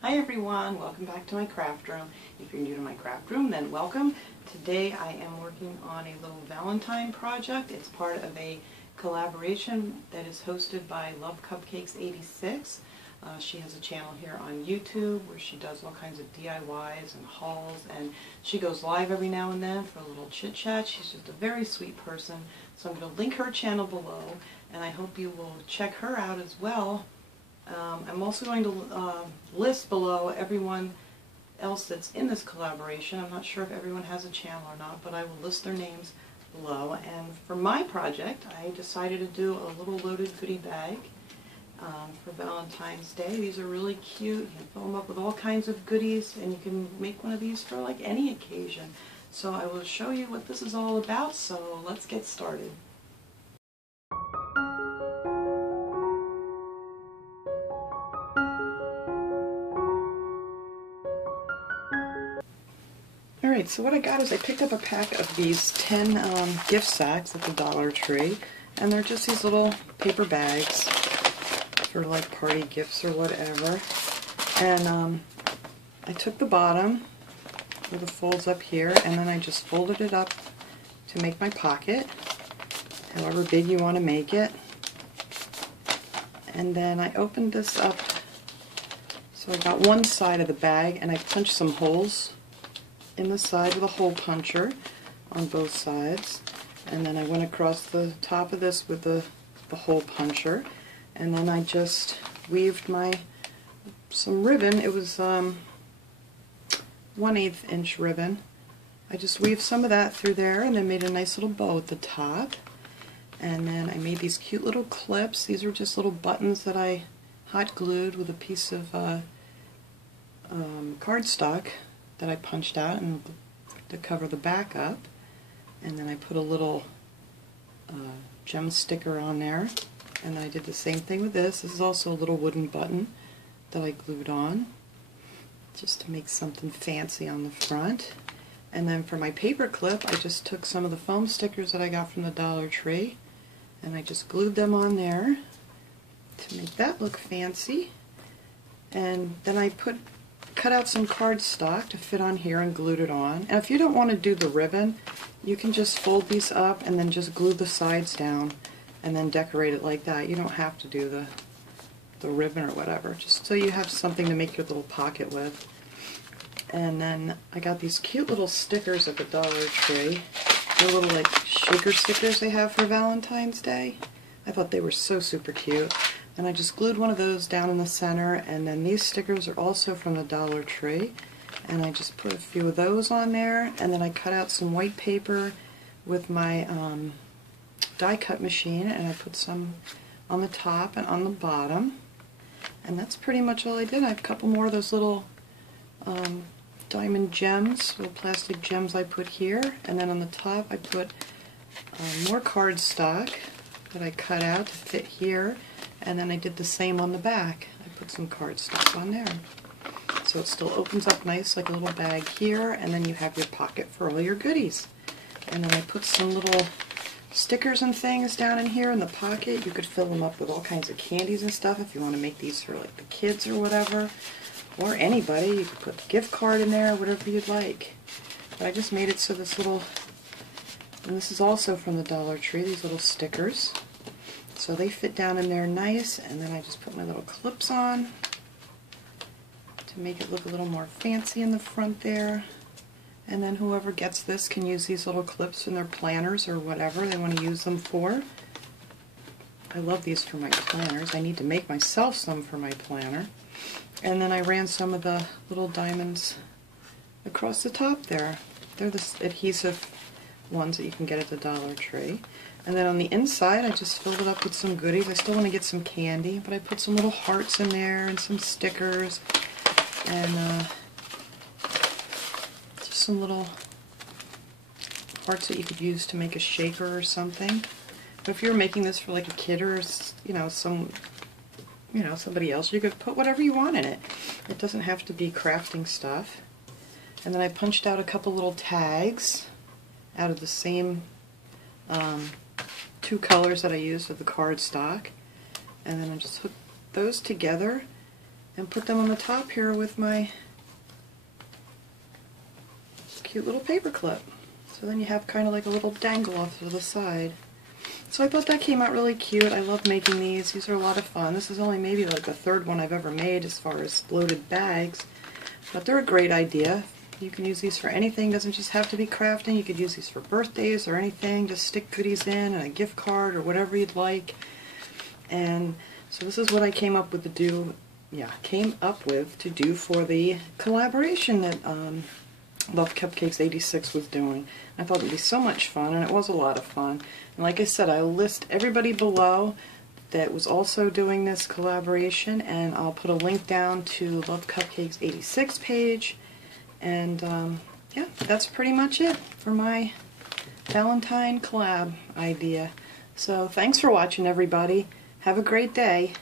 Hi everyone, welcome back to my craft room. If you're new to my craft room, then welcome. Today I am working on a little Valentine project. It's part of a collaboration that is hosted by Lovecupcakes86. She has a channel here on YouTube where she does all kinds of DIYs and hauls, and she goes live every now and then for a little chit chat. She's just a very sweet person, so I'm going to link her channel below, and I hope you will check her out as well. I'm also going to list below everyone else that's in this collaboration. I'm not sure if everyone has a channel or not, but I will list their names below. And for my project, I decided to do a little loaded goodie bag for Valentine's Day. These are really cute. You can fill them up with all kinds of goodies, and you can make one of these for like any occasion. So I will show you what this is all about, so let's get started. Alright, so what I got is I picked up a pack of these 10 gift sacks at the Dollar Tree, and they're just these little paper bags for like party gifts or whatever. And I took the bottom with the folds up here, and then I just folded it up to make my pocket, however big you want to make it. And then I opened this up, so I got one side of the bag, and I punched some holes in the side with a hole puncher on both sides, and then I went across the top of this with the hole puncher, and then I just weaved some ribbon. It was 1/8 inch ribbon. I just weaved some of that through there and then made a nice little bow at the top, and then I made these cute little clips. These are just little buttons that I hot glued with a piece of cardstock that I punched out and to cover the back up, and then I put a little gem sticker on there, and then I did the same thing with this. This is also a little wooden button that I glued on just to make something fancy on the front. And then for my paper clip, I just took some of the foam stickers that I got from the Dollar Tree, and I just glued them on there to make that look fancy. And then I cut out some cardstock to fit on here and glued it on. And if you don't want to do the ribbon, you can just fold these up and then just glue the sides down and then decorate it like that. You don't have to do the ribbon or whatever, just so you have something to make your little pocket with. And then I got these cute little stickers at the Dollar Tree. They're little like shaker stickers they have for Valentine's Day. I thought they were so super cute. And I just glued one of those down in the center, and then these stickers are also from the Dollar Tree, and I just put a few of those on there, and then I cut out some white paper with my die cut machine, and I put some on the top and on the bottom, and that's pretty much all I did. I have a couple more of those little diamond gems, little plastic gems I put here, and then on the top I put more cardstock that I cut out to fit here. And then I did the same on the back. I put some cardstock on there. So it still opens up nice like a little bag here, and then you have your pocket for all your goodies. And then I put some little stickers and things down in here in the pocket. You could fill them up with all kinds of candies and stuff if you want to make these for like the kids or whatever. Or anybody. You could put a gift card in there, whatever you'd like. But I just made it so this little, and this is also from the Dollar Tree, these little stickers. So they fit down in there nice, and then I just put my little clips on to make it look a little more fancy in the front there. And then whoever gets this can use these little clips in their planners or whatever they want to use them for. I love these for my planners. I need to make myself some for my planner. And then I ran some of the little diamonds across the top there. They're the adhesive ones that you can get at the Dollar Tree. And then on the inside, I just filled it up with some goodies. I still want to get some candy, but I put some little hearts in there and some stickers and just some little hearts that you could use to make a shaker or something. But if you're making this for like a kid or somebody else, you could put whatever you want in it. It doesn't have to be crafting stuff. And then I punched out a couple little tags out of the same two colors that I used of the cardstock, and then I just hooked those together, and put them on the top here with my cute little paper clip. So then you have kind of like a little dangle off to the side. So I thought that came out really cute. I love making these. These are a lot of fun. This is only maybe like the third one I've ever made as far as loaded bags. But they're a great idea. You can use these for anything. It doesn't just have to be crafting. You could use these for birthdays or anything. Just stick goodies in and a gift card or whatever you'd like. And so this is what I came up with to do. Yeah, to do for the collaboration that Lovecupcakes86 was doing. I thought it would be so much fun, and it was a lot of fun. And like I said, I'll list everybody below that was also doing this collaboration, and I'll put a link down to Lovecupcakes86 page. And yeah, that's pretty much it for my Valentine collab idea. So thanks for watching, everybody. Have a great day.